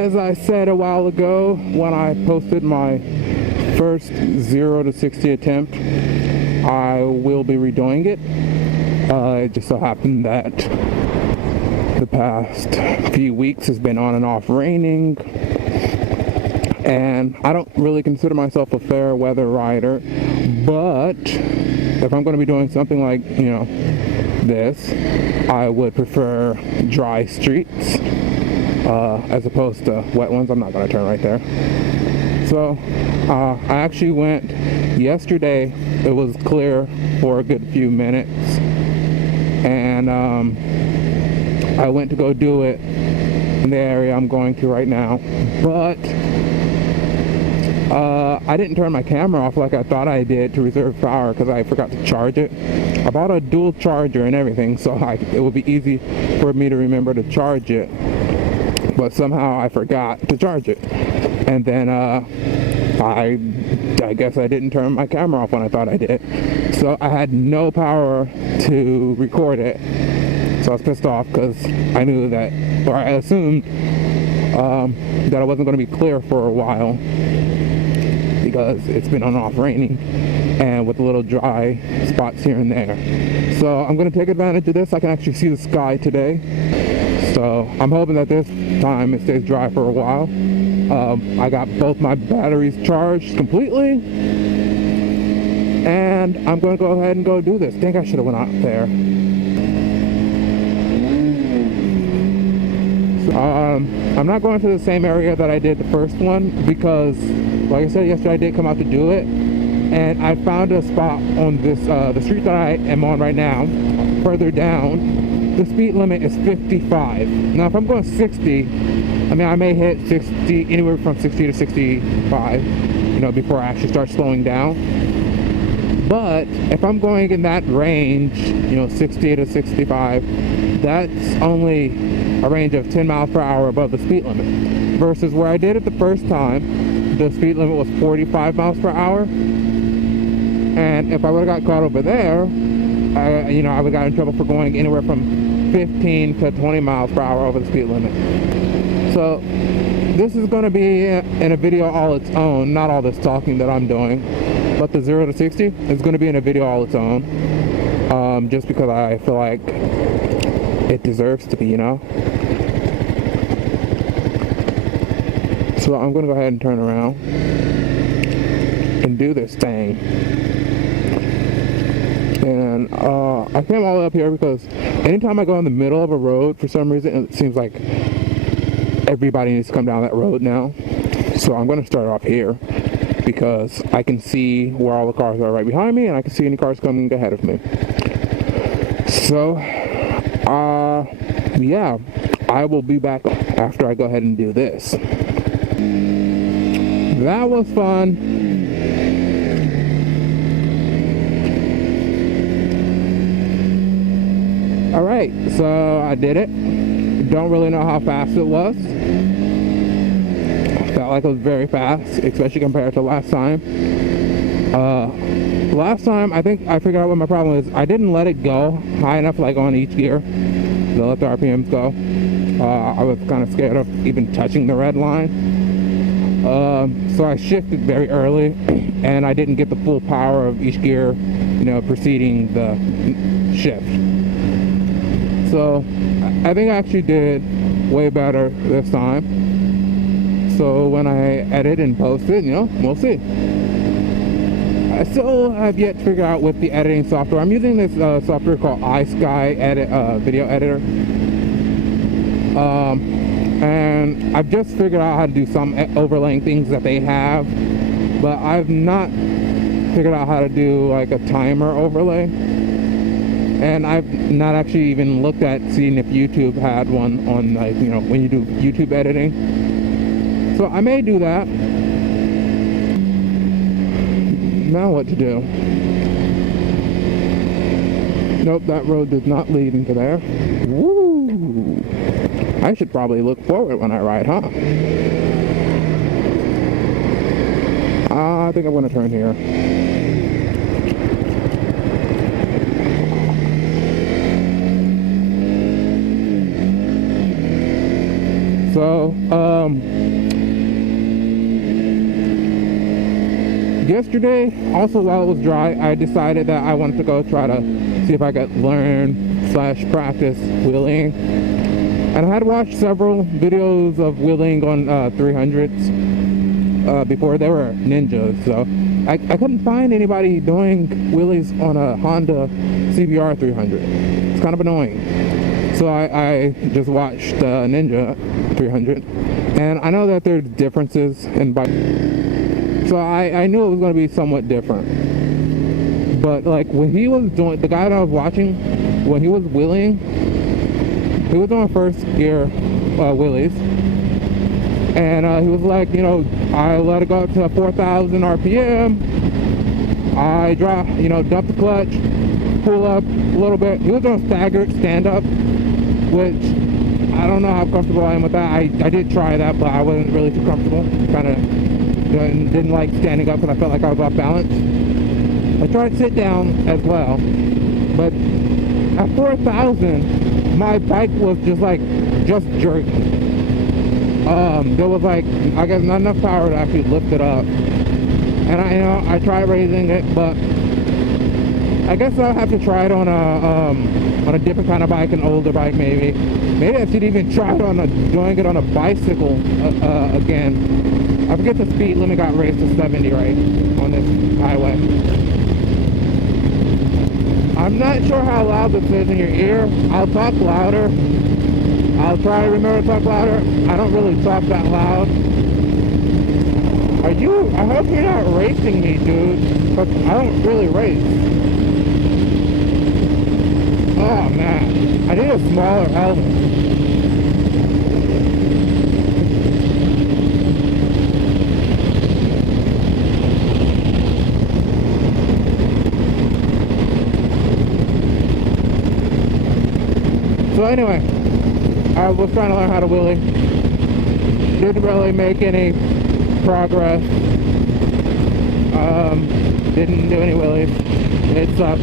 as I said a while ago when I posted my first 0 to 60 attempt, I will be redoing it. It just so happened that the past few weeks has been on and off raining, and I don't really consider myself a fair weather rider, but if I'm going to be doing something like, this, I would prefer dry streets as opposed to wet ones. I'm not going to turn right there. So I actually went yesterday. It was clear for a good few minutes, and I went to go do it in the area I'm going to right now, but I didn't turn my camera off like I thought I did to reserve power because I forgot to charge it. I bought a dual charger and everything, so it would be easy for me to remember to charge it, but somehow I forgot to charge it. And then I guess I didn't turn my camera off when I thought I did, so I had no power to record it. So I was pissed off because I knew that, or I assumed that it wasn't going to be clear for a while because it's been on and off raining and with little dry spots here and there. So I'm going to take advantage of this. I can actually see the sky today, so I'm hoping that this time it stays dry for a while. I got both my batteries charged completely, and I'm going to go ahead and go do this. I think I should have went out there. I'm not going to the same area that I did the first one because, like I said yesterday, I did come out to do it, and I found a spot on this the street that I am on right now. Further down, the speed limit is 55. Now, if I'm going 60, I mean, I may hit 60, anywhere from 60 to 65, before I actually start slowing down. But if I'm going in that range, 60 to 65, that's only a range of 10 miles per hour above the speed limit. Versus where I did it the first time, the speed limit was 45 miles per hour. And if I would have got caught over there, I would have got in trouble for going anywhere from 15 to 20 miles per hour over the speed limit. So this is going to be in a video all its own, not all this talking that I'm doing, but the 0 to 60 is going to be in a video all its own, just because I feel like it deserves to be, So I'm going to go ahead and turn around and do this thing. And I came all the way up here because anytime I go in the middle of a road, for some reason, it seems like everybody needs to come down that road now. So I'm going to start off here because I can see where all the cars are right behind me, and I can see any cars coming ahead of me. So, yeah, I will be back after I go ahead and do this. That was fun. Alright, so I did it. Don't really know how fast it was. Felt like it was very fast, especially compared to last time. Last time, I think I figured out what my problem is. I didn't let it go high enough, like on each gear, to let the RPMs go. I was kind of scared of even touching the red line. So I shifted very early, and I didn't get the full power of each gear, preceding the shift. So I think I actually did way better this time. So when I edit and post it, we'll see. I still have yet to figure out with the editing software. I'm using this software called iSky video editor. And I've just figured out how to do some overlaying things that they have, but I've not figured out how to do like a timer overlay. And I've not actually even looked at seeing if YouTube had one on, like, when you do YouTube editing. So I may do that. Now what to do? Nope, that road does not lead into there. Woo! I should probably look forward when I ride, huh? I think I'm going to turn here. So, yesterday, also while it was dry, I decided that I wanted to go try to see if I could learn / practice wheeling. And I had watched several videos of wheeling on 300s before they were ninjas, so I couldn't find anybody doing wheelies on a Honda CBR 300. It's kind of annoying. So I just watched Ninja 300, and I know that there's differences in bike. So I knew it was going to be somewhat different. But like when he was doing, the guy that I was watching, when he was wheeling, he was doing first gear wheelies. And he was like, you know, I let it go up to 4,000 RPM. I drop, you know, dump the clutch, pull up a little bit. He was doing staggered stand-up, which I don't know how comfortable I am with that. I did try that, but I wasn't really too comfortable. Kind of didn't like standing up because I felt like I was off balance. I tried to sit down as well, but at 4,000, my bike was just jerking. There was like, I guess not enough power to actually lift it up. And I tried raising it, but I guess I'll have to try it on a different kind of bike, an older bike maybe. Maybe I should even try it doing it on a bicycle again. I forget the speed limit got raised to 70 right on this highway. I'm not sure how loud this is in your ear. I'll talk louder. I'll try to remember to talk louder. I don't really talk that loud. I hope you're not racing me, dude. But I don't really race. Oh man, I need a smaller helmet. So anyway, I was trying to learn how to wheelie. Didn't really make any progress. Didn't do any wheelies. It sucked.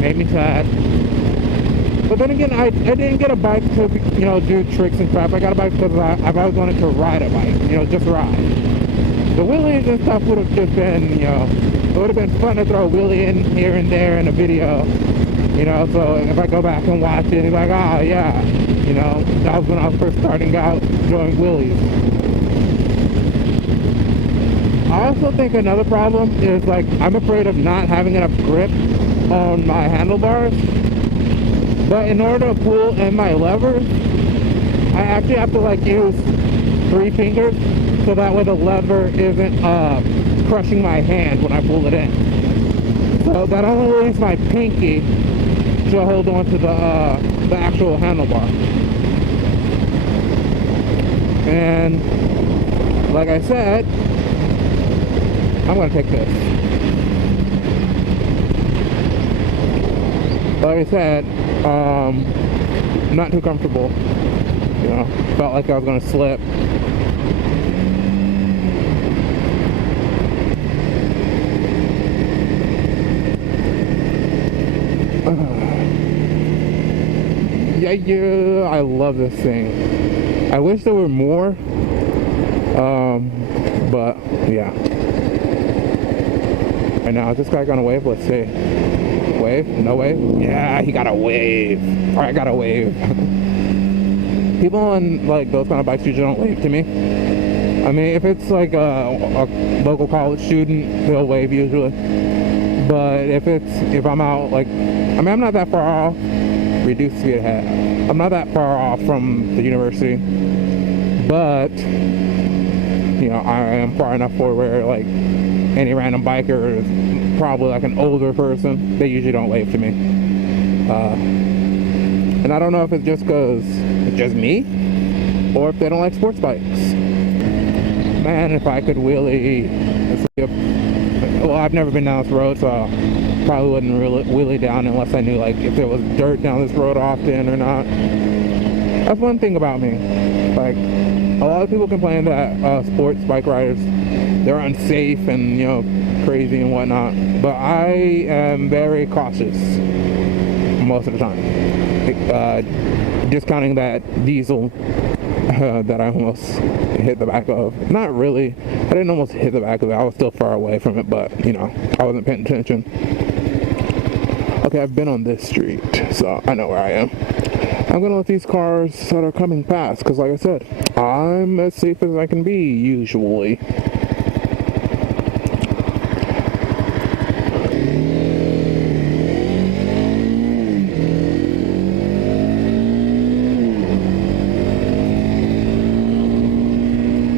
Made me sad. But then again, I didn't get a bike to, you know, do tricks and crap. I got a bike because I've always wanted to ride a bike. You know, just ride. The wheelies and stuff would have just been, you know, it would have been fun to throw a wheelie in here and there in a video. You know, so if I go back and watch it, it's like, oh yeah, you know, that was when I was first starting out doing wheelies. I also think another problem is like, I'm afraid of not having enough grip on my handlebars. But in order to pull in my levers, I actually have to like use 3 fingers, so that way the lever isn't crushing my hand when I pull it in. So that only leaves my pinky to hold on to the actual handlebar. And like I said, I'm gonna take this. Like I said, not too comfortable. You know, felt like I was gonna slip. Yeah, I love this thing. I wish there were more, but yeah. Right now, is this guy gonna wave? Let's see. Wave? No wave? Yeah, he got a wave. Alright, I got a wave. People on like those kind of bikes usually don't wave to me. I mean, if it's like a local college student, they'll wave usually. But if I'm out, like, I mean, I'm not that far off. Reduced speed ahead. I'm not that far off from the university, but you know, I am far enough for where like any random biker is probably like an older person. They usually don't wave to me, and I don't know if it's just because it's just me, or if they don't like sports bikes. Man, if I could wheelie, well, I've never been down this road, so probably wouldn't really wheelie down unless I knew like if there was dirt down this road often or not. That's one thing about me. Like, a lot of people complain that sports bike riders, they're unsafe and, you know, crazy and whatnot, but I am very cautious most of the time, discounting that diesel that I almost hit the back of. Not really. I didn't almost hit the back of it. I was still far away from it, but, you know, I wasn't paying attention. Okay, I've been on this street, so I know where I am. I'm gonna let these cars that are coming past, because like I said, I'm as safe as I can be, usually.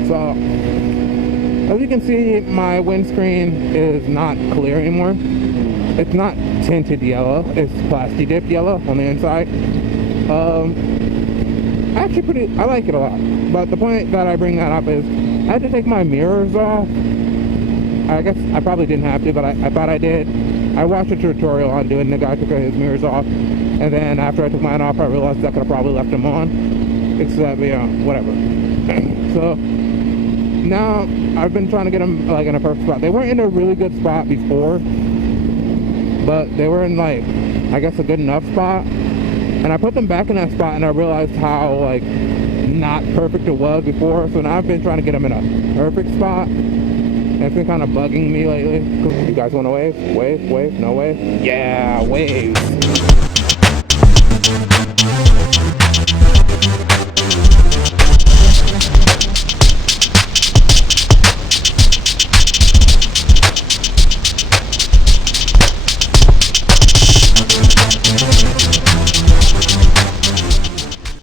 So, as you can see, my windscreen is not clear anymore. It's not tinted yellow, it's plastic dip yellow on the inside. I like it a lot. But the point that I bring that up is, I had to take my mirrors off. I guess I probably didn't have to, but I thought I did. I watched a tutorial on doing the guy took his mirrors off, and then after I took mine off, I realized I could have probably left them on. Except, yeah, whatever. So, now, I've been trying to get them, like, in a perfect spot. They weren't in a really good spot before, but they were in, like, I guess a good enough spot. And I put them back in that spot, and I realized how, like, not perfect it was before. So now I've been trying to get them in a perfect spot. And it's been kind of bugging me lately. You guys want to wave? Wave? Wave? No wave? Yeah, wave.